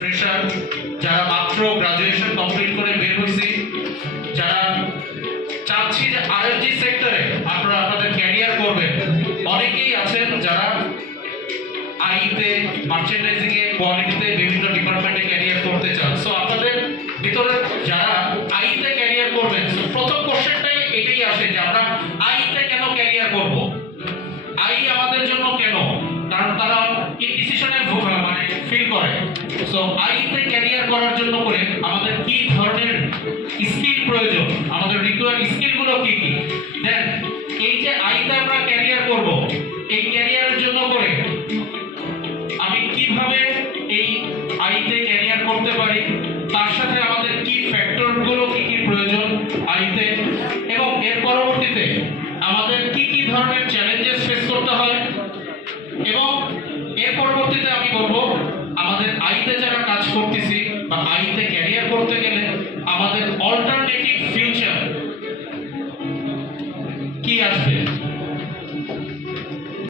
Fresher যারা মাত্র graduation complete করে বের হয়েছি, যারা চাচ্ছি যে আরএলজি সেক্টরে আপনারা আপনাদের ক্যারিয়ার করবেন, অনেকেই আছেন যারা আইতে, মার্চেন্ডাইজিং এ, কোয়ালিটিতে বিভিন্ন ডিপার্টমেন্টে ক্যারিয়ার করতে চান। সো আপনাদের ভিতরে যারা আইতে ক্যারিয়ার করবেন, প্রথম কোশ্চেনটাই এটাই আসে যে আমরা আইতে কেন ক্যারিয়ার করব, আই আমাদের জন্য কেন, কারণ তারা ইনডিসিশনে মানে ফিল করে। সো আইতে ক্যারিয়ার করার জন্য করে আমাদের কি ধরনের স্কিল প্রয়োজন, আমাদের রিকোয়ার্ড স্কিলগুলো কি কি, দেন এই যে আইতে আমরা ক্যারিয়ার করব, এই ক্যারিয়ারের জন্য করে আমি কিভাবে এই আইতে ক্যারিয়ার করতে পারি, তার সাথে আমাদের কি ফ্যাক্টরগুলো কি কি প্রয়োজন আইতে, এবং এর পরবর্তীতে আমাদের কি কি ধরনের চ্যালেঞ্জেস ফেস করতে হয়, এবং এর পরবর্তীতে আমি বলবো আমাদের আইতে যারা কাজ করতেছি বা আইতে ক্যারিয়ার করতে গেলে আমাদের অল্টারনেটিভ ফিউচার কি আসবে।